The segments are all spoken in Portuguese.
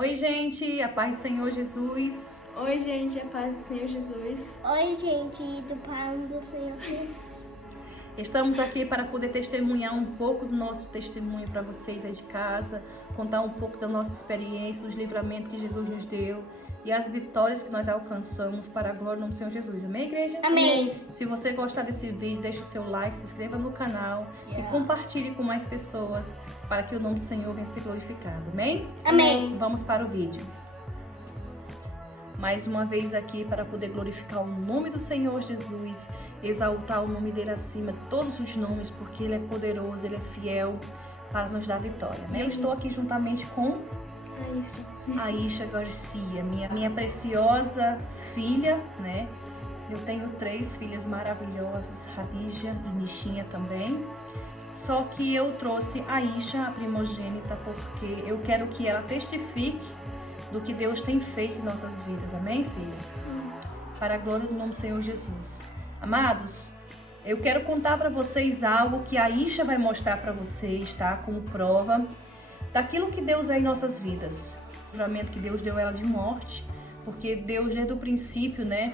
Oi, gente, a paz do Senhor Jesus. Oi, gente, a paz do Senhor Jesus. Oi, gente, do Pai do Senhor Jesus. Estamos aqui para poder testemunhar um pouco do nosso testemunho para vocês aí de casa, contar um pouco da nossa experiência, dos livramentos que Jesus nos deu e as vitórias que nós alcançamos para a glória do Senhor Jesus. Amém, igreja? Amém. Se você gostar desse vídeo, deixe o seu like, se inscreva no canal e compartilhe com mais pessoas para que o nome do Senhor venha ser glorificado. Amém? Amém. Vamos para o vídeo. Mais uma vez aqui para poder glorificar o nome do Senhor Jesus, exaltar o nome dele acima de todos os nomes, porque ele é poderoso, ele é fiel para nos dar vitória, né? Eu estou aqui juntamente com Aisha Garcia, minha preciosa filha, né? Eu tenho 3 filhas maravilhosas, Radija e Michinha também. Só que eu trouxe a Aisha, a primogênita, porque eu quero que ela testifique do que Deus tem feito em nossas vidas. Amém, filha? Para a glória do nome do Senhor Jesus. Amados, eu quero contar para vocês algo que a Aisha vai mostrar para vocês, tá? Como prova daquilo que Deus é em nossas vidas. O livramento que Deus deu ela de morte, porque Deus desde o princípio, né,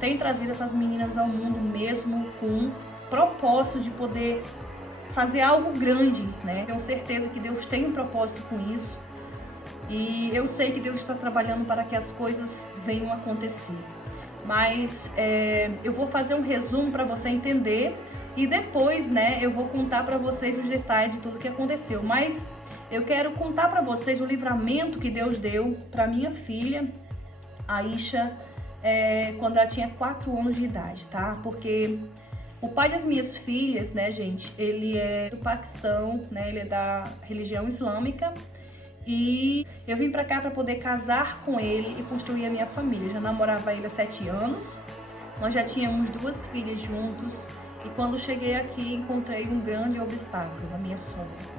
tem trazido essas meninas ao mundo mesmo com um propósito de poder fazer algo grande, né? Tenho certeza que Deus tem um propósito com isso. E eu sei que Deus está trabalhando para que as coisas venham a acontecer. Mas eu vou fazer um resumo para você entender e depois, né, eu vou contar para vocês os detalhes de tudo que aconteceu. Mas eu quero contar para vocês o livramento que Deus deu para minha filha, Aisha, quando ela tinha 4 anos de idade, tá? Porque o pai das minhas filhas, né, gente, ele é do Paquistão, né, ele é da religião islâmica. E eu vim pra cá pra poder casar com ele e construir a minha família. Eu já namorava ele há 7 anos. Nós já tínhamos 2 filhas juntos. E quando cheguei aqui, encontrei um grande obstáculo, a minha sogra.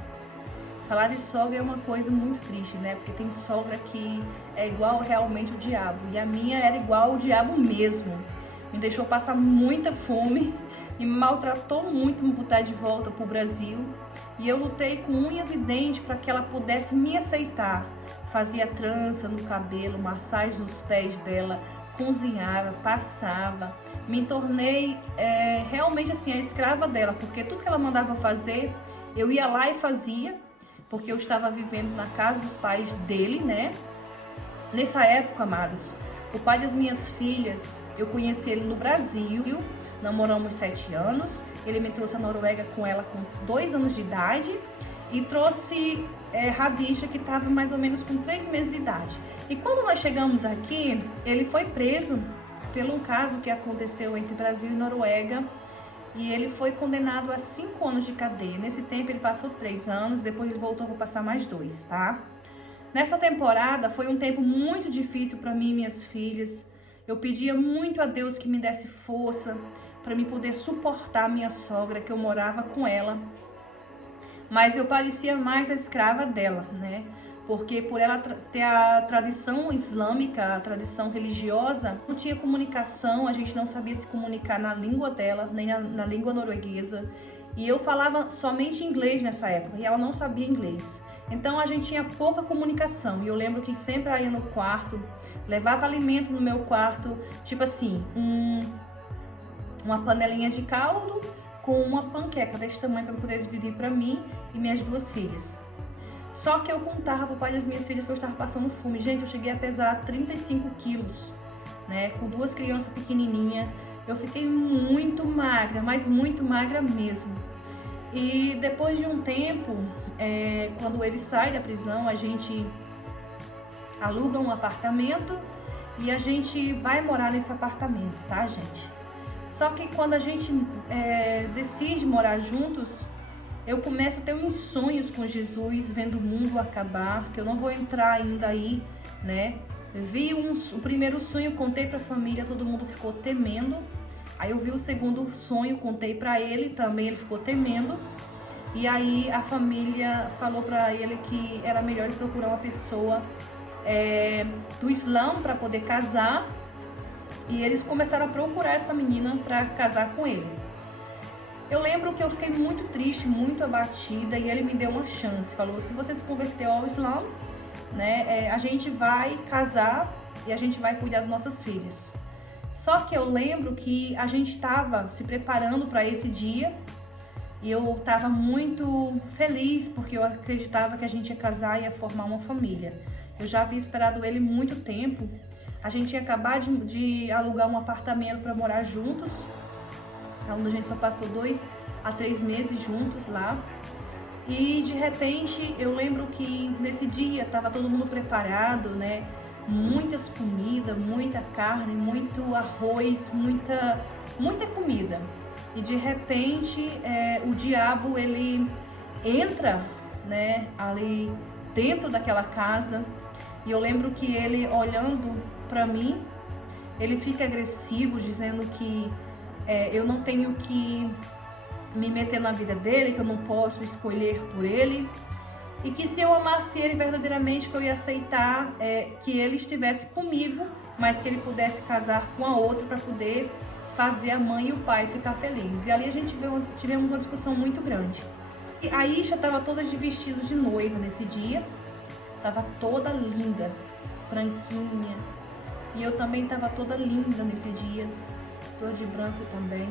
Falar de sogra é uma coisa muito triste, né? Porque tem sogra que é igual realmente o diabo. E a minha era igual ao diabo mesmo. Me deixou passar muita fome e me maltratou muito para me botar de volta pro Brasil. E eu lutei com unhas e dentes para que ela pudesse me aceitar. Fazia trança no cabelo, massagem nos pés dela, cozinhava, passava. Me tornei realmente assim a escrava dela, porque tudo que ela mandava fazer, eu ia lá e fazia, porque eu estava vivendo na casa dos pais dele, né? Nessa época, amados, o pai das minhas filhas, eu conheci ele no Brasil. Namoramos 7 anos, ele me trouxe a Noruega com ela com 2 anos de idade e trouxe Radija, que estava mais ou menos com 3 meses de idade. E quando nós chegamos aqui, ele foi preso pelo caso que aconteceu entre Brasil e Noruega e ele foi condenado a 5 anos de cadeia. Nesse tempo ele passou 3 anos, depois ele voltou para passar mais 2, tá? Nessa temporada foi um tempo muito difícil para mim e minhas filhas. Eu pedia muito a Deus que me desse força para me poder suportar minha sogra, que eu morava com ela. Mas eu parecia mais a escrava dela, né? Porque por ela ter a tradição islâmica, a tradição religiosa, não tinha comunicação, a gente não sabia se comunicar na língua dela, nem na língua norueguesa. E eu falava somente inglês nessa época, e ela não sabia inglês. Então a gente tinha pouca comunicação. E eu lembro que sempre ela ia no quarto, levava alimento no meu quarto, tipo assim, uma panelinha de caldo com uma panqueca desse tamanho para poder dividir para mim e minhas 2 filhas. Só que eu contava pro pai das minhas filhas que eu estava passando fome. Gente, eu cheguei a pesar 35 quilos, né? Com 2 crianças pequenininhas. Eu fiquei muito magra, mas muito magra mesmo. E depois de um tempo, quando ele sai da prisão, a gente aluga um apartamento e a gente vai morar nesse apartamento, tá, gente? Só que quando a gente decide morar juntos, eu começo a ter uns sonhos com Jesus, vendo o mundo acabar, que eu não vou entrar ainda aí, né? Vi o primeiro sonho, contei pra família, todo mundo ficou temendo. Aí eu vi o segundo sonho, contei pra ele, também ele ficou temendo. E aí a família falou pra ele que era melhor ele procurar uma pessoa do Islã para poder casar. E eles começaram a procurar essa menina para casar com ele. Eu lembro que eu fiquei muito triste, muito abatida, e ele me deu uma chance. Falou, se você se converteu ao Islã, né, a gente vai casar e a gente vai cuidar das nossas filhas. Só que eu lembro que a gente estava se preparando para esse dia e eu estava muito feliz porque eu acreditava que a gente ia casar e ia formar uma família. Eu já havia esperado ele muito tempo. A gente ia acabar de alugar um apartamento para morar juntos, onde a gente só passou 2 a 3 meses juntos lá. E de repente eu lembro que nesse dia estava todo mundo preparado, né? Muitas comidas, muita carne, muito arroz, muita comida. E de repente o diabo ele entra, né, ali dentro daquela casa. E eu lembro que ele olhando para mim, ele fica agressivo, dizendo que eu não tenho que me meter na vida dele, que eu não posso escolher por ele, e que se eu amasse ele verdadeiramente, que eu ia aceitar que ele estivesse comigo, mas que ele pudesse casar com a outra para poder fazer a mãe e o pai ficar felizes. E ali a gente tivemos uma discussão muito grande. E a Isha estava toda de vestido de noiva nesse dia, estava toda linda, branquinha, e eu também estava toda linda nesse dia, toda de branco também.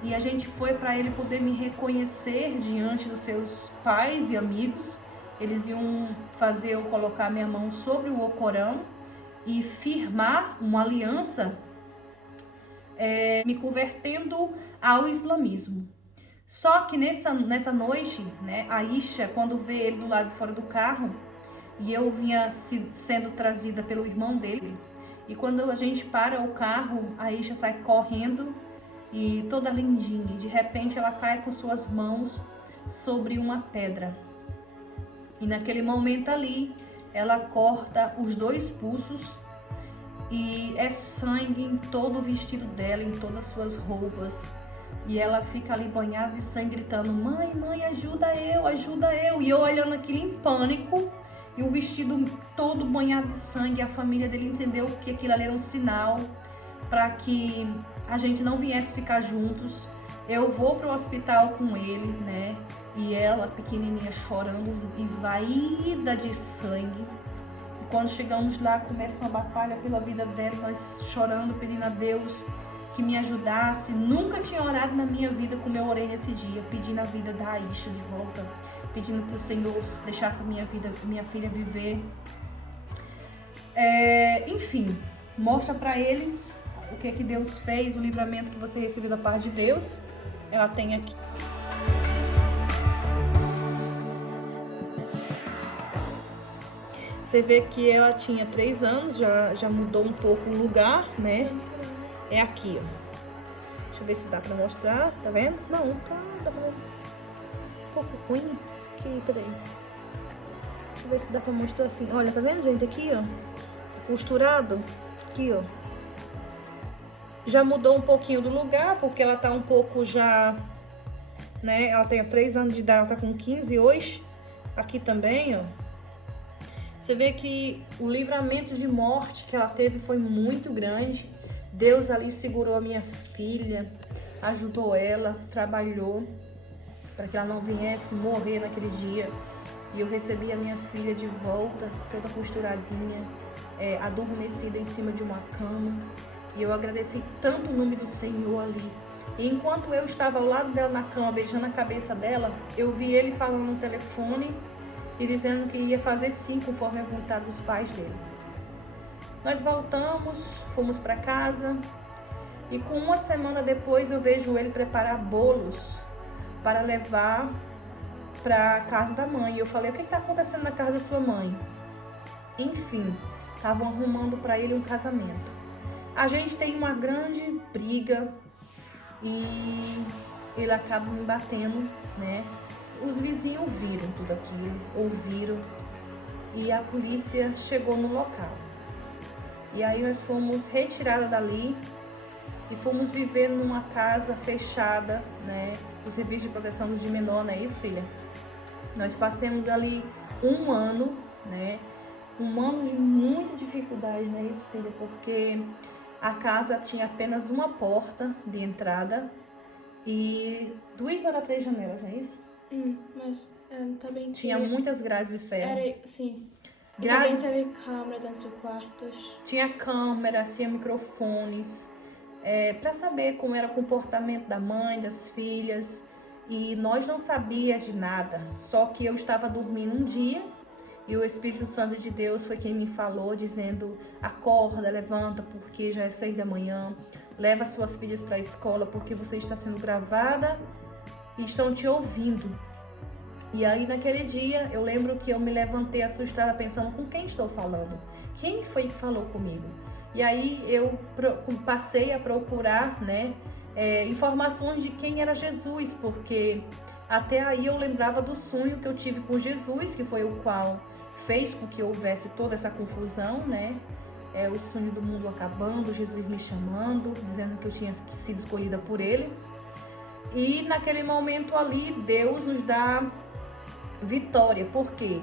E a gente foi para ele poder me reconhecer diante dos seus pais e amigos. Eles iam fazer eu colocar minha mão sobre o Alcorão e firmar uma aliança, me convertendo ao islamismo. Só que nessa noite, né, a Isha, quando vê ele do lado de fora do carro, e eu vinha sendo trazida pelo irmão dele, e quando a gente para o carro, a Isha sai correndo, e toda lindinha, de repente ela cai com suas mãos sobre uma pedra. E naquele momento ali, ela corta os 2 pulsos e é sangue em todo o vestido dela, em todas as suas roupas. E ela fica ali banhada de sangue, gritando: mãe, mãe, ajuda eu, ajuda eu. E eu olhando aquilo em pânico, e o vestido todo banhado de sangue. A família dele entendeu que aquilo ali era um sinal para que a gente não viesse ficar juntos. Eu vou para o hospital com ele, né? E ela, pequenininha, chorando, esvaída de sangue. E quando chegamos lá, começa uma batalha pela vida dela, nós chorando, pedindo a Deus que me ajudasse. Nunca tinha orado na minha vida como eu orei nesse dia, pedindo a vida da Aisha de volta, pedindo que o Senhor deixasse a minha filha viver. Enfim, mostra para eles o que Deus fez, o livramento que você recebeu da parte de Deus. Ela tem aqui. Você vê que ela tinha 3 anos, já mudou um pouco o lugar, né? É aqui, ó. Deixa eu ver se dá pra mostrar, tá vendo? Não, tá um pouco ruim. Aqui, peraí. Deixa eu ver se dá pra mostrar assim. Olha, tá vendo, gente? Aqui, ó. Tá costurado. Aqui, ó. Já mudou um pouquinho do lugar, porque ela tá um pouco já, né? Ela tem 3 anos de idade, ela tá com 15 hoje. Aqui também, ó. Você vê que o livramento de morte que ela teve foi muito grande. Deus ali segurou a minha filha, ajudou ela, trabalhou para que ela não viesse morrer naquele dia. E eu recebi a minha filha de volta, toda costuradinha, adormecida em cima de uma cama. E eu agradeci tanto o nome do Senhor ali. E enquanto eu estava ao lado dela na cama, beijando a cabeça dela, eu vi ele falando no telefone e dizendo que ia fazer sim, conforme a vontade dos pais dele. Nós voltamos, fomos para casa e com 1 semana depois eu vejo ele preparar bolos para levar para a casa da mãe. E eu falei: o que está acontecendo na casa da sua mãe? Enfim, estavam arrumando para ele um casamento. A gente tem uma grande briga e ele acaba me batendo, né? Os vizinhos viram tudo aquilo, ouviram, e a polícia chegou no local. E aí nós fomos retiradas dali e fomos viver numa casa fechada, né? O serviço de proteção de menor, não é isso, filha? Nós passamos ali 1 ano, né? 1 ano de muita dificuldade, não é isso, filha? Porque a casa tinha apenas uma porta de entrada e 2 ou 3 janelas, não é isso? Mas também tinha muitas grades de ferro. Sim. Também teve câmera dentro do quarto. Tinha câmera, tinha microfones, para saber como era o comportamento da mãe, das filhas. E nós não sabíamos de nada, só que eu estava dormindo um dia e o Espírito Santo de Deus foi quem me falou, dizendo: acorda, levanta, porque já é 6 da manhã, leva suas filhas para a escola, porque você está sendo gravada e estão te ouvindo. E aí naquele dia eu lembro que eu me levantei assustada pensando: com quem estou falando? Quem foi que falou comigo? E aí eu passei a procurar, né, informações de quem era Jesus, porque até aí eu lembrava do sonho que eu tive com Jesus, que foi o qual fez com que houvesse toda essa confusão, né? O sonho do mundo acabando, Jesus me chamando, dizendo que eu tinha sido escolhida por Ele. E naquele momento ali, Deus nos dá vitória, porque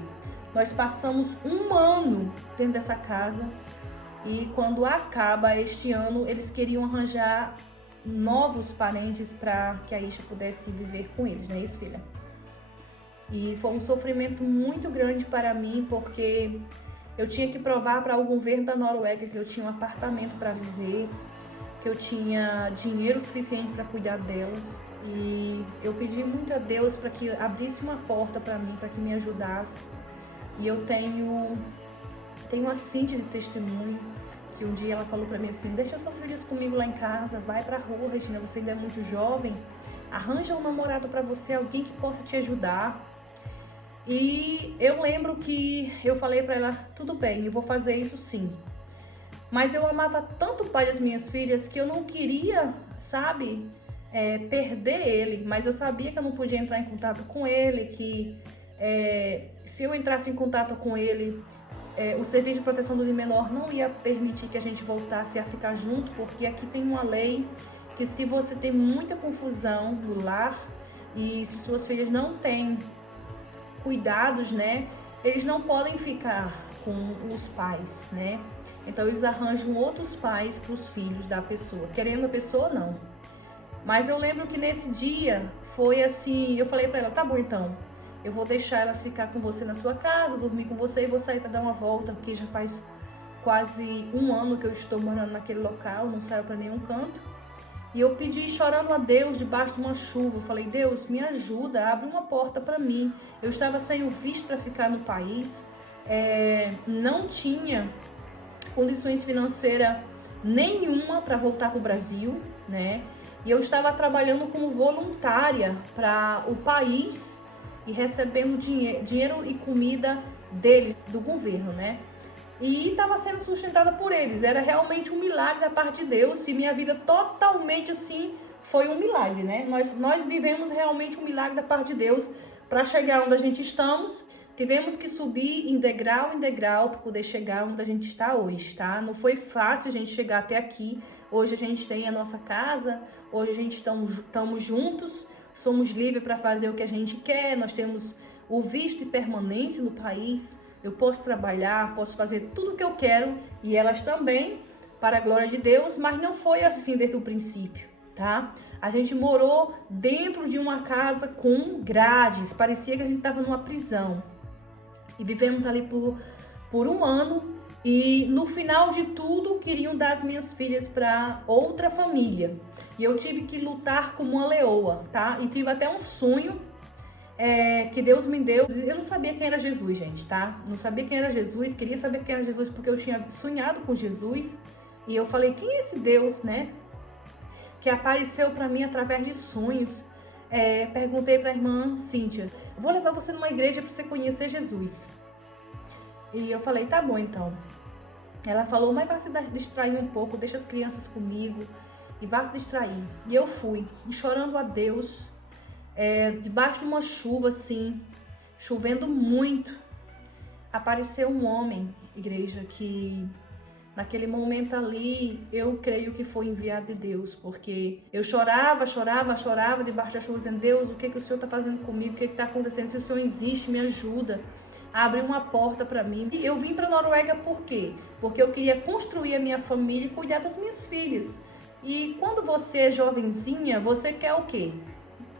nós passamos 1 ano dentro dessa casa e quando acaba este ano, eles queriam arranjar novos parentes para que a Isha pudesse viver com eles, não é isso, filha? E foi um sofrimento muito grande para mim, porque eu tinha que provar para o governo da Noruega que eu tinha um apartamento para viver, que eu tinha dinheiro suficiente para cuidar delas. E eu pedi muito a Deus para que abrisse uma porta para mim, para que me ajudasse. E eu tenho a Cíntia de testemunho, que um dia ela falou para mim assim: deixa suas filhas comigo lá em casa, vai pra rua, Regina, você ainda é muito jovem, arranja um namorado para você, alguém que possa te ajudar. E eu lembro que eu falei para ela: tudo bem, eu vou fazer isso sim. Mas eu amava tanto o pai das minhas filhas que eu não queria, sabe, perder ele, mas eu sabia que eu não podia entrar em contato com ele, que se eu entrasse em contato com ele, o Serviço de Proteção do Menor não ia permitir que a gente voltasse a ficar junto, porque aqui tem uma lei que se você tem muita confusão no lar e se suas filhas não têm cuidados, né, eles não podem ficar com os pais, né? Então eles arranjam outros pais para os filhos da pessoa, querendo a pessoa ou não. Mas eu lembro que nesse dia foi assim, eu falei para ela: tá bom, então, eu vou deixar elas ficar com você na sua casa, dormir com você e vou sair para dar uma volta, porque já faz quase 1 ano que eu estou morando naquele local, não saio para nenhum canto. E eu pedi, chorando a Deus, debaixo de uma chuva, eu falei: Deus, me ajuda, abre uma porta para mim. Eu estava sem o visto para ficar no país, não tinha condições financeiras nenhuma para voltar para o Brasil, né? E eu estava trabalhando como voluntária para o país e recebendo dinheiro e comida deles, do governo, né? E estava sendo sustentada por eles. Era realmente um milagre da parte de Deus. E minha vida totalmente assim foi um milagre, né? Nós vivemos realmente um milagre da parte de Deus para chegar onde a gente estamos. Tivemos que subir em degrau em degrau para poder chegar onde a gente está hoje, tá? Não foi fácil a gente chegar até aqui. Hoje a gente tem a nossa casa, hoje a gente estamos juntos, somos livres para fazer o que a gente quer, nós temos o visto permanente no país, eu posso trabalhar, posso fazer tudo o que eu quero e elas também, para a glória de Deus, mas não foi assim desde o princípio, tá? A gente morou dentro de uma casa com grades, parecia que a gente estava numa prisão. E vivemos ali por 1 ano e no final de tudo queriam dar as minhas filhas para outra família. E eu tive que lutar como uma leoa, tá? E tive até um sonho que Deus me deu. Eu não sabia quem era Jesus, gente, tá? Não sabia quem era Jesus, queria saber quem era Jesus porque eu tinha sonhado com Jesus. E eu falei: quem é esse Deus, né? Que apareceu para mim através de sonhos. Perguntei para a irmã Cíntia: vou levar você numa igreja para você conhecer Jesus. E eu falei: tá bom, então. Ela falou: mas vai se distrair um pouco, deixa as crianças comigo e vai se distrair. E eu fui, chorando a Deus, debaixo de uma chuva assim, chovendo muito. Apareceu um homem, igreja, que naquele momento ali, eu creio que foi enviado de Deus, porque eu chorava debaixo da chuva, dizendo: Deus, o que o Senhor está fazendo comigo? O que está acontecendo? Se o Senhor existe, me ajuda. Abre uma porta para mim. E eu vim para a Noruega por quê? Porque eu queria construir a minha família e cuidar das minhas filhas. E quando você é jovenzinha, você quer o quê?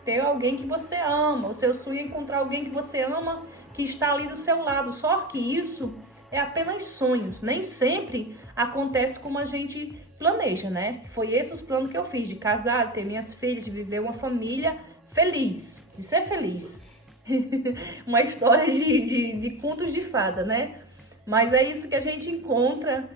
Ter alguém que você ama. O seu sonho é encontrar alguém que você ama, que está ali do seu lado. Só que isso é apenas sonhos. Nem sempre acontece como a gente planeja, né? Foi esse os planos que eu fiz, de casar, de ter minhas filhas, de viver uma família feliz, de ser feliz. Uma história de contos de fada, né? Mas é isso que a gente encontra,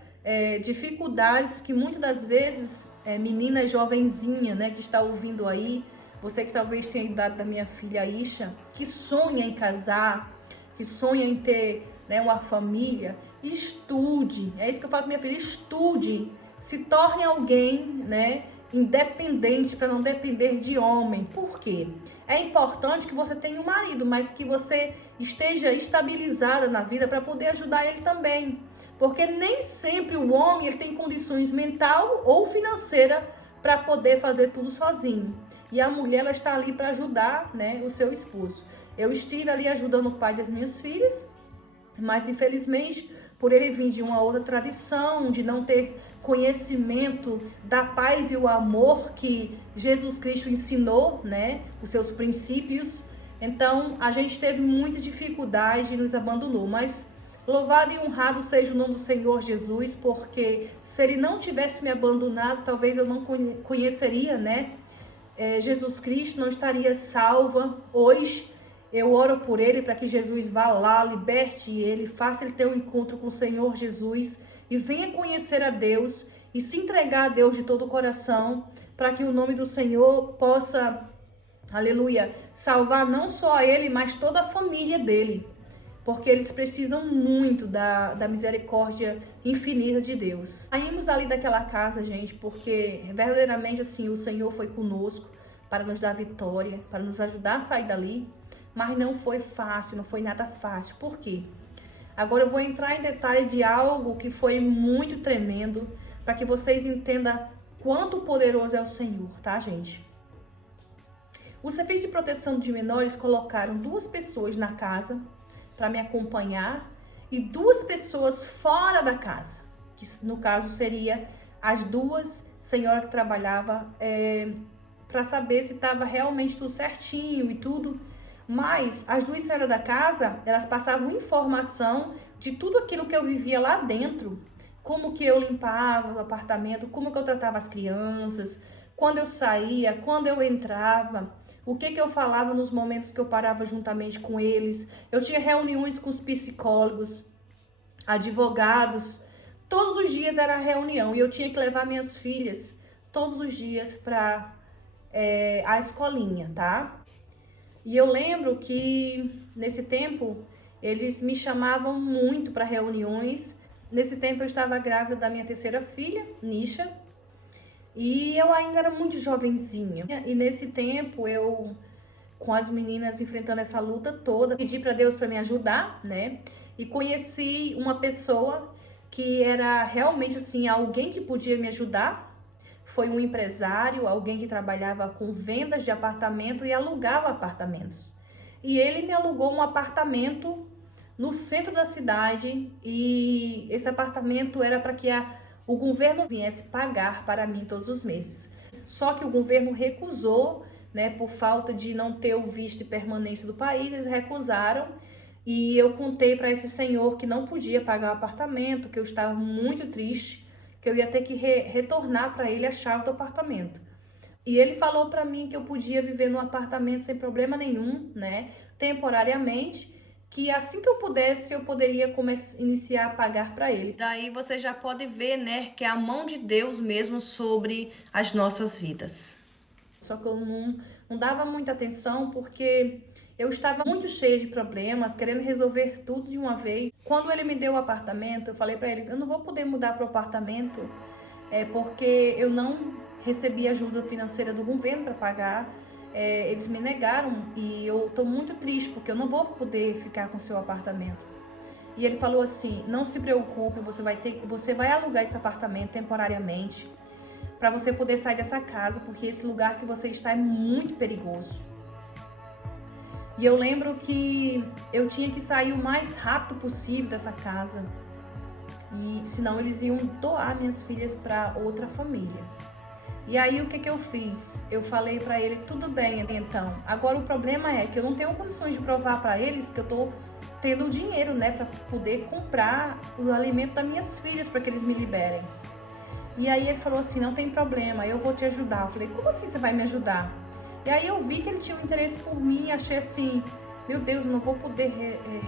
dificuldades que muitas das vezes, menina jovenzinha, né, que está ouvindo aí, você que talvez tenha a idade da minha filha Isha, que sonha em casar, que sonha em ter, né, uma família, estude. É isso que eu falo para minha filha, estude, se torne alguém, né, independente, para não depender de homem. Por quê? É importante que você tenha um marido, mas que você esteja estabilizada na vida para poder ajudar ele também. Porque nem sempre o homem ele tem condições mental ou financeira para poder fazer tudo sozinho. E a mulher ela está ali para ajudar, né, o seu esposo. Eu estive ali ajudando o pai das minhas filhas, mas infelizmente, por ele vir de uma outra tradição, de não ter conhecimento da paz e o amor que Jesus Cristo ensinou, né, os seus princípios, então a gente teve muita dificuldade e nos abandonou. Mas louvado e honrado seja o nome do Senhor Jesus, porque se ele não tivesse me abandonado, talvez eu não conheceria, né, Jesus Cristo, não estaria salva hoje. Eu oro por ele para que Jesus vá lá, liberte ele, faça ele ter um encontro com o Senhor Jesus e venha conhecer a Deus e se entregar a Deus de todo o coração, para que o nome do Senhor possa, aleluia, salvar não só a ele, mas toda a família dele, porque eles precisam muito da misericórdia infinita de Deus. Saímos ali daquela casa, gente, porque verdadeiramente assim, o Senhor foi conosco para nos dar vitória, para nos ajudar a sair dali, mas não foi fácil, não foi nada fácil. Por quê? Agora eu vou entrar em detalhe de algo que foi muito tremendo, para que vocês entendam quanto poderoso é o Senhor, tá, gente? O Serviço de Proteção de Menores colocaram 2 pessoas na casa para me acompanhar e 2 pessoas fora da casa, que no caso seria as 2 senhoras que trabalhavam para saber se estava realmente tudo certinho e tudo. Mas as 2 senhoras da casa, elas passavam informação de tudo aquilo que eu vivia lá dentro, como que eu limpava o apartamento, como que eu tratava as crianças, quando eu saía, quando eu entrava, o que eu falava nos momentos que eu parava juntamente com eles. Eu tinha reuniões com os psicólogos, advogados, todos os dias era reunião e eu tinha que levar minhas filhas todos os dias para a escolinha, tá? E eu lembro que nesse tempo eles me chamavam muito para reuniões. Nesse tempo eu estava grávida da minha 3ª filha, Nisha, e eu ainda era muito jovenzinha. E nesse tempo eu, com as meninas enfrentando essa luta toda, pedi para Deus para me ajudar, né? E conheci uma pessoa que era realmente assim, alguém que podia me ajudar. Foi um empresário, alguém que trabalhava com vendas de apartamento e alugava apartamentos. E ele me alugou um apartamento no centro da cidade e esse apartamento era para que o governo viesse pagar para mim todos os meses. Só que o governo recusou, né, por falta de não ter o visto e permanência do país, eles recusaram. E eu contei para esse senhor que não podia pagar o apartamento, que eu estava muito triste, que eu ia ter que retornar para ele a chave do apartamento. E ele falou para mim que eu podia viver no apartamento sem problema nenhum, né, temporariamente, que assim que eu pudesse, eu poderia iniciar a pagar para ele. Daí você já pode ver, né, que é a mão de Deus mesmo sobre as nossas vidas. Só que eu não dava muita atenção porque eu estava muito cheia de problemas, querendo resolver tudo de uma vez. Quando ele me deu o apartamento, eu falei para ele, eu não vou poder mudar para o apartamento, porque eu não recebi ajuda financeira do governo para pagar. Eles me negaram e eu estou muito triste porque eu não vou poder ficar com o seu apartamento. E ele falou assim, não se preocupe, você vai alugar esse apartamento temporariamente para você poder sair dessa casa, porque esse lugar que você está é muito perigoso. E eu lembro que eu tinha que sair o mais rápido possível dessa casa, e senão eles iam doar minhas filhas para outra família. E aí o que eu fiz? Eu falei para ele, tudo bem, então, agora o problema é que eu não tenho condições de provar para eles que eu tô tendo o dinheiro, né, para poder comprar o alimento das minhas filhas, para que eles me liberem. E aí ele falou assim, não tem problema, eu vou te ajudar. Eu falei, como assim você vai me ajudar? E aí eu vi que ele tinha um interesse por mim e achei assim, meu Deus, eu não vou poder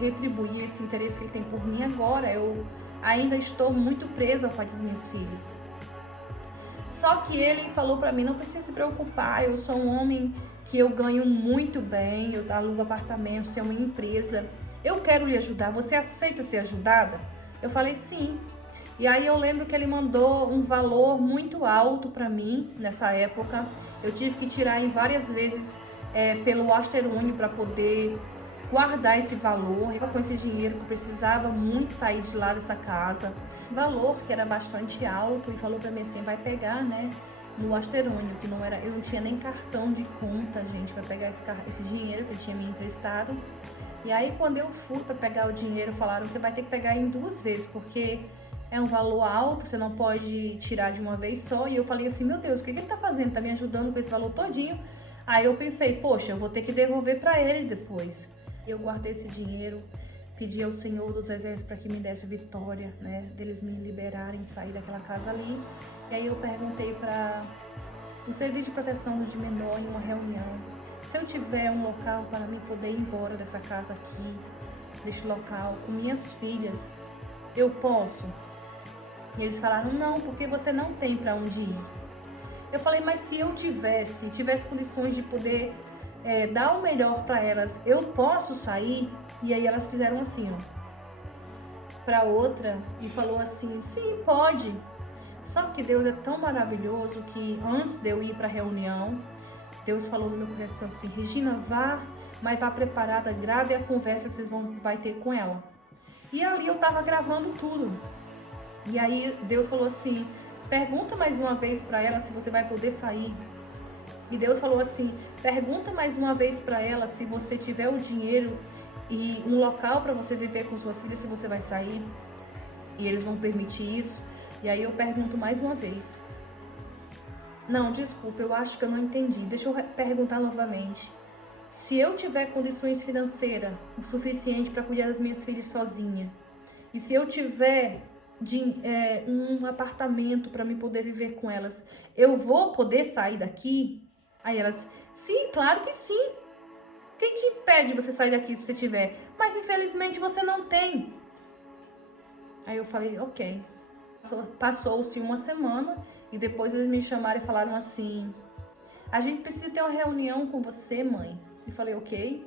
retribuir esse interesse que ele tem por mim agora. Eu ainda estou muito presa ao pai das minhas filhas. Só que ele falou para mim, não precisa se preocupar, eu sou um homem que eu ganho muito bem, eu alugo apartamentos, tenho uma empresa, eu quero lhe ajudar, você aceita ser ajudada? Eu falei sim. E aí eu lembro que ele mandou um valor muito alto para mim nessa época. Eu tive que tirar em várias vezes pelo Western Union para poder guardar esse valor. Eu com esse dinheiro que eu precisava muito sair de lá dessa casa. Valor que era bastante alto e falou para mim assim, vai pegar, né, no Western Union, que não era, eu não tinha nem cartão de conta, gente, para pegar esse dinheiro que ele tinha me emprestado. E aí quando eu fui para pegar o dinheiro, falaram, você vai ter que pegar em 2 vezes, porque é um valor alto, você não pode tirar de uma vez só. E eu falei assim, meu Deus, o que ele tá fazendo? Tá me ajudando com esse valor todinho? Aí eu pensei, poxa, eu vou ter que devolver para ele depois. Eu guardei esse dinheiro, pedi ao Senhor dos Exércitos para que me desse vitória, né? Deles me liberarem, sair daquela casa ali. E aí eu perguntei para o Serviço de Proteção de Menor em uma reunião, se eu tiver um local para mim poder ir embora dessa casa aqui, deste local, com minhas filhas, eu posso? E eles falaram, não, porque você não tem para onde ir. Eu falei, mas se eu tivesse condições de poder dar o melhor para elas, eu posso sair? E aí elas fizeram assim, ó, para outra, e falou assim, sim, pode. Só que Deus é tão maravilhoso que antes de eu ir para a reunião, Deus falou no meu coração assim, Regina, vá, mas vá preparada, grave a conversa que vai ter com ela. E ali eu tava gravando tudo. E aí Deus falou assim, pergunta mais uma vez para ela se você vai poder sair. E Deus falou assim, pergunta mais uma vez para ela se você tiver o dinheiro e um local para você viver com suas filhas, se você vai sair. E eles vão permitir isso. E aí eu pergunto mais uma vez. Não, desculpa, eu acho que eu não entendi. Deixa eu perguntar novamente. Se eu tiver condições financeiras o suficiente para cuidar das minhas filhas sozinha, e se eu tiver um apartamento para me poder viver com elas, eu vou poder sair daqui? Aí elas, sim, claro que sim. Quem te impede de você sair daqui se você tiver? Mas infelizmente você não tem. Aí eu falei, ok. Passou-se uma semana e depois eles me chamaram e falaram assim, a gente precisa ter uma reunião com você, mãe. E falei, ok.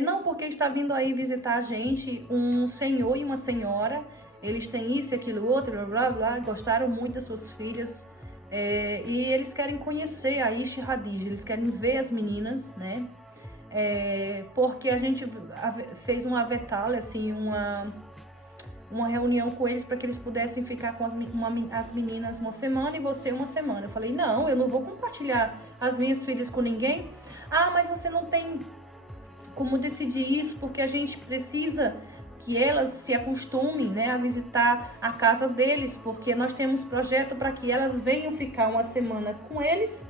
Não, porque está vindo aí visitar a gente um senhor e uma senhora. Eles têm isso e aquilo outro, blá, blá, blá. Gostaram muito das suas filhas. E eles querem conhecer a Ish Hadij. Eles querem ver as meninas, né? Porque a gente fez uma avetal, assim, uma reunião com eles para que eles pudessem ficar com as meninas uma semana e você uma semana. Eu falei, não, eu não vou compartilhar as minhas filhas com ninguém. Ah, mas você não tem como decidir isso, porque a gente precisa que elas se acostumem, né, a visitar a casa deles, porque nós temos projeto para que elas venham ficar uma semana com eles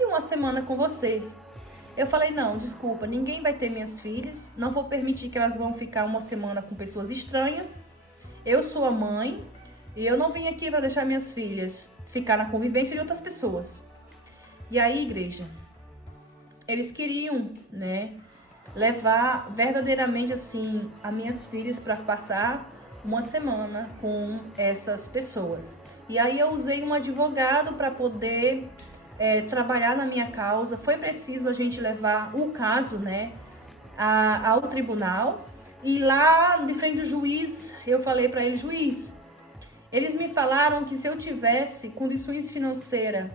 e uma semana com você. Eu falei, não, desculpa, ninguém vai ter minhas filhas, não vou permitir que elas vão ficar uma semana com pessoas estranhas. Eu sou a mãe e eu não vim aqui para deixar minhas filhas ficar na convivência de outras pessoas. E aí, igreja, eles queriam, né, levar verdadeiramente assim as minhas filhas para passar uma semana com essas pessoas. E aí eu usei um advogado para poder trabalhar na minha causa. Foi preciso a gente levar o caso, né, ao tribunal. E lá de frente do juiz, eu falei para ele, juiz, eles me falaram que se eu tivesse condições financeiras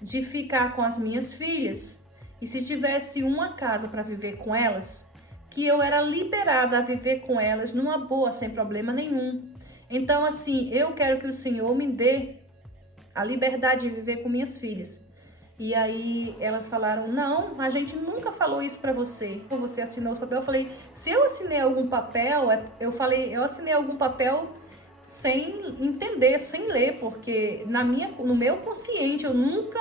de ficar com as minhas filhas, e se tivesse uma casa para viver com elas, que eu era liberada a viver com elas numa boa, sem problema nenhum. Então, assim, eu quero que o Senhor me dê a liberdade de viver com minhas filhas. E aí elas falaram, não, a gente nunca falou isso pra você. Você assinou o papel. Eu falei, se eu assinei algum papel, eu assinei algum papel sem entender, sem ler, porque no meu consciente eu nunca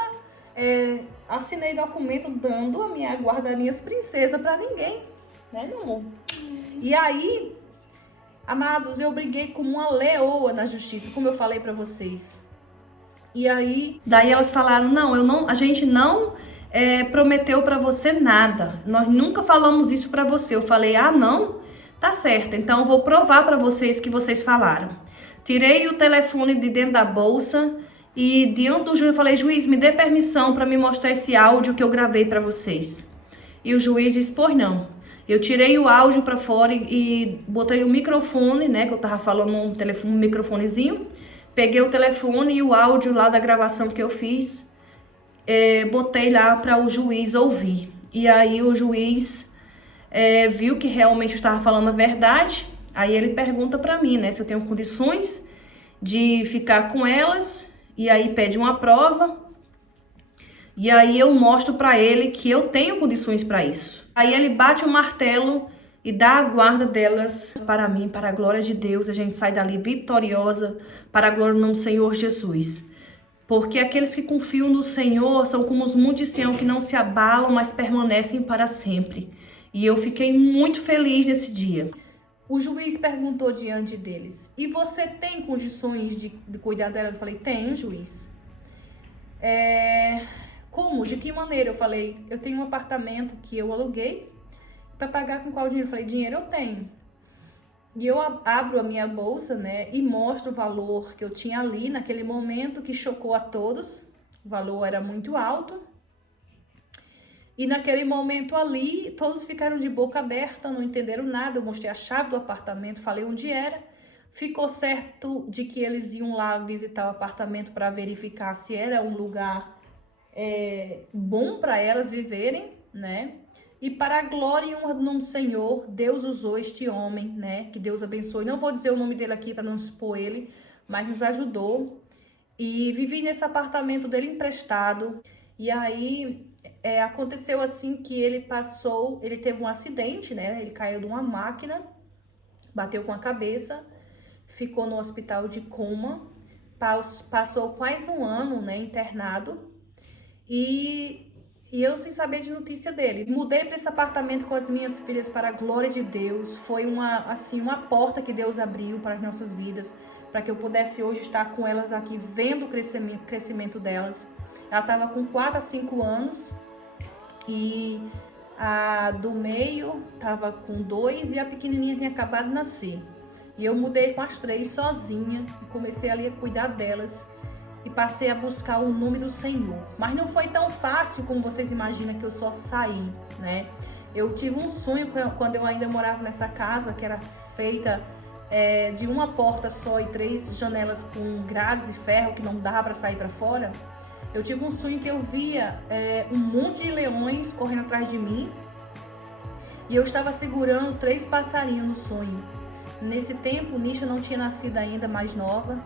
assinei documento dando a guarda das minhas princesas pra ninguém, né, meu amor? E aí, amados, eu briguei como uma leoa na justiça, como eu falei pra vocês. E aí, daí elas falaram, não, a gente não prometeu pra você nada. Nós nunca falamos isso pra você. Eu falei, não, tá certo. Então eu vou provar pra vocês que vocês falaram. Tirei o telefone de dentro da bolsa e diante do juiz eu falei, juiz, me dê permissão pra me mostrar esse áudio que eu gravei pra vocês. E o juiz disse, pois não. Eu tirei o áudio pra fora e botei o microfone, né, que eu tava falando no telefone, um microfonezinho. Peguei o telefone e o áudio lá da gravação que eu fiz, botei lá para o juiz ouvir. E aí o juiz viu que realmente eu estava falando a verdade. Aí ele pergunta para mim, né, se eu tenho condições de ficar com elas. E aí pede uma prova. E aí eu mostro para ele que eu tenho condições para isso. Aí ele bate o martelo e dá a guarda delas para mim, para a glória de Deus. A gente sai dali vitoriosa para a glória do nome do Senhor Jesus. Porque aqueles que confiam no Senhor são como os montes de Sião que não se abalam, mas permanecem para sempre. E eu fiquei muito feliz nesse dia. O juiz perguntou diante deles, e você tem condições de cuidar delas? Eu falei, tenho, juiz. Como? De que maneira? Eu falei, eu tenho um apartamento que eu aluguei. Para pagar com qual dinheiro? Eu falei, dinheiro eu tenho. E eu abro a minha bolsa, né, e mostro o valor que eu tinha ali naquele momento, que chocou a todos. O valor era muito alto. E naquele momento ali, todos ficaram de boca aberta, não entenderam nada. Eu mostrei a chave do apartamento, falei onde era. Ficou certo de que eles iam lá visitar o apartamento para verificar se era um lugar bom para elas viverem, né? E para a glória e honra do nome do Senhor, Deus usou este homem, né? Que Deus abençoe. Não vou dizer o nome dele aqui para não expor ele, mas nos ajudou. E vivi nesse apartamento dele emprestado. E aí aconteceu assim que ele teve um acidente, né? Ele caiu de uma máquina, bateu com a cabeça, ficou no hospital de coma, passou quase um ano, né, internado. E eu sem saber de notícia dele. Mudei para esse apartamento com as minhas filhas para a glória de Deus. Foi uma porta que Deus abriu para as nossas vidas, para que eu pudesse hoje estar com elas aqui, vendo o crescimento delas. Ela estava com 4 a 5 anos e a do meio estava com 2 e a pequenininha tinha acabado de nascer. E eu mudei com as 3 sozinha e comecei ali a cuidar delas. E passei a buscar o nome do Senhor. Mas não foi tão fácil como vocês imaginam, que eu só saí, né? Eu tive um sonho quando eu ainda morava nessa casa, que era feita de uma porta só e 3 janelas com grades de ferro, que não dava para sair para fora. Eu tive um sonho que eu via um monte de leões correndo atrás de mim. E eu estava segurando 3 passarinhos no sonho. Nesse tempo, Nisha não tinha nascido ainda, mais nova.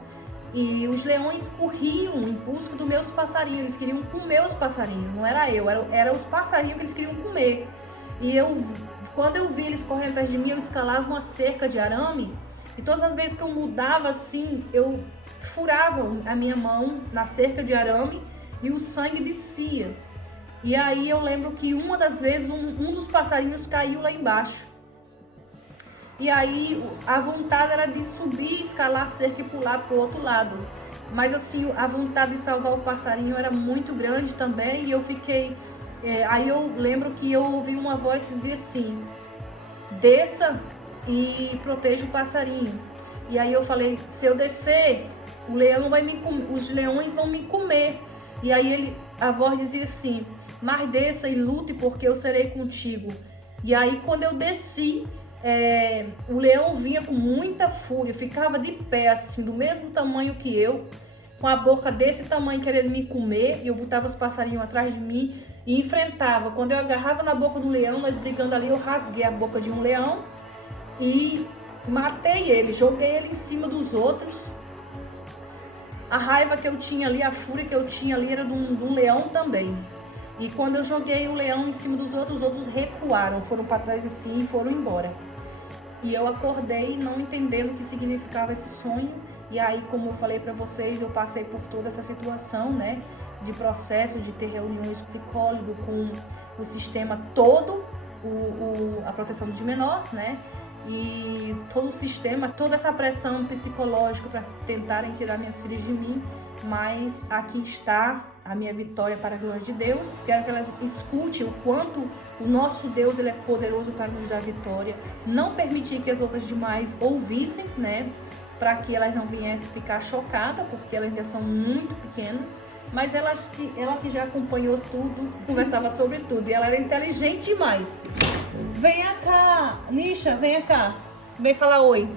E os leões corriam em busca dos meus passarinhos. Eles queriam comer os passarinhos, não era eu, era os passarinhos que eles queriam comer. E quando eu vi eles correndo atrás de mim, eu escalava uma cerca de arame. E todas as vezes que eu mudava assim, eu furava a minha mão na cerca de arame e o sangue descia. E aí eu lembro que uma das vezes um dos passarinhos caiu lá embaixo. E aí a vontade era de subir, escalar a cerca e pular para o outro lado. Mas assim, a vontade de salvar o passarinho era muito grande também. E eu fiquei... aí eu lembro que eu ouvi uma voz que dizia assim: desça e proteja o passarinho. E aí eu falei, se eu descer, o leão vai me comer, os leões vão me comer. E aí a voz dizia assim: mas desça e lute, porque eu serei contigo. E aí quando eu desci, o leão vinha com muita fúria, ficava de pé assim, do mesmo tamanho que eu, com a boca desse tamanho querendo me comer. E eu botava os passarinhos atrás de mim e enfrentava. Quando eu agarrava na boca do leão, nós brigando ali, eu rasguei a boca de um leão e matei ele, joguei ele em cima dos outros. A raiva que eu tinha ali, a fúria que eu tinha ali era de um leão também. E quando eu joguei o leão em cima dos outros, os outros recuaram, foram para trás assim e foram embora. E eu acordei não entendendo o que significava esse sonho. E aí, como eu falei para vocês, eu passei por toda essa situação, né, de processo, de ter reuniões psicólogo com o sistema todo, a proteção de menor, né, e todo o sistema, toda essa pressão psicológica para tentarem tirar minhas filhas de mim, mas aqui está a minha vitória para a glória de Deus. Quero que elas escutem o quanto o nosso Deus ele é poderoso para nos dar vitória. Não permitir que as outras demais ouvissem, né? Para que elas não viessem ficar chocadas, porque elas ainda são muito pequenas. Mas ela que já acompanhou tudo, conversava sobre tudo. E ela era inteligente demais. Venha cá, Nisha, venha cá. Vem falar oi.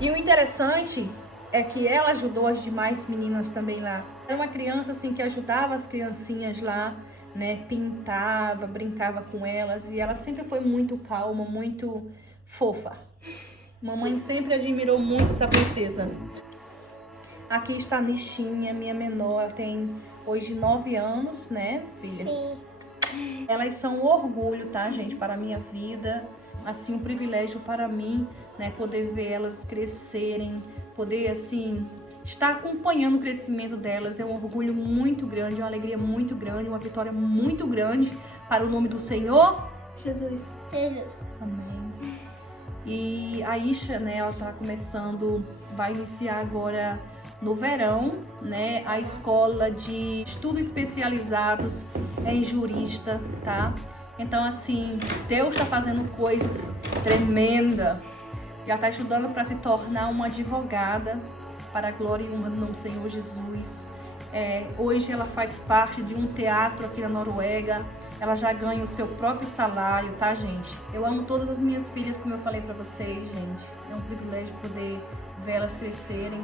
E o interessante é que ela ajudou as demais meninas também lá. Era uma criança assim que ajudava as criancinhas lá, né? Pintava, brincava com elas. E ela sempre foi muito calma, muito fofa. Mamãe sempre admirou muito essa princesa. Aqui está a Nishinha, minha menor, ela tem hoje 9 anos, né, filha? Sim. Elas são um orgulho, tá, gente, para a minha vida, assim, um privilégio para mim, né, poder ver elas crescerem, poder, assim, estar acompanhando o crescimento delas. É um orgulho muito grande, uma alegria muito grande, uma vitória muito grande para o nome do Senhor Jesus. Jesus. Amém. E a Isha, né, ela tá começando, vai iniciar agora no verão, né, a escola de estudos especializados em jurista, tá? Então, assim, Deus tá fazendo coisas tremendas. Já tá estudando para se tornar uma advogada para a glória e honra do nome do Senhor Jesus. Hoje ela faz parte de um teatro aqui na Noruega. Ela já ganha o seu próprio salário, tá, gente? Eu amo todas as minhas filhas, como eu falei pra vocês, gente. É um privilégio poder vê-las crescerem.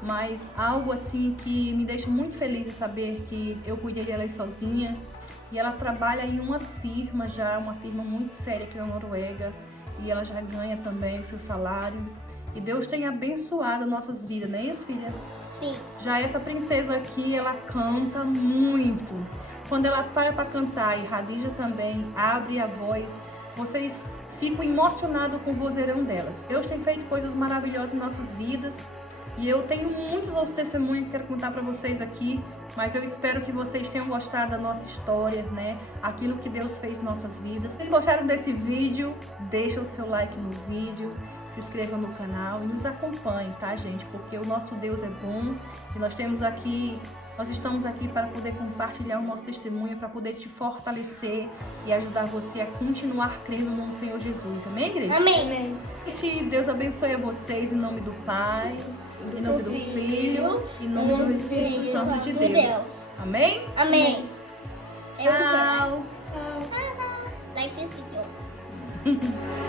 Mas algo assim que me deixa muito feliz é saber que eu cuidei delas sozinha. E ela trabalha em uma firma já, uma firma muito séria aqui na Noruega. E ela já ganha também o seu salário. E Deus tem abençoado nossas vidas, não é isso, filha? Sim. Já essa princesa aqui, ela canta muito. Quando ela para cantar, e Radija também abre a voz, vocês ficam emocionados com o vozeirão delas. Deus tem feito coisas maravilhosas em nossas vidas. E eu tenho muitos outros testemunhos que quero contar para vocês aqui, mas eu espero que vocês tenham gostado da nossa história, né? Aquilo que Deus fez em nossas vidas. Se vocês gostaram desse vídeo, deixa o seu like no vídeo, se inscreva no canal e nos acompanhe, tá, gente? Porque o nosso Deus é bom e nós estamos aqui para poder compartilhar o nosso testemunho, para poder te fortalecer e ajudar você a continuar crendo no Senhor Jesus. Amém, igreja? Amém. Que Deus abençoe a vocês em nome do Pai, em nome do Filho, em nome do Espírito Santo de Deus. Amém? Amém. Tchau. Like this video.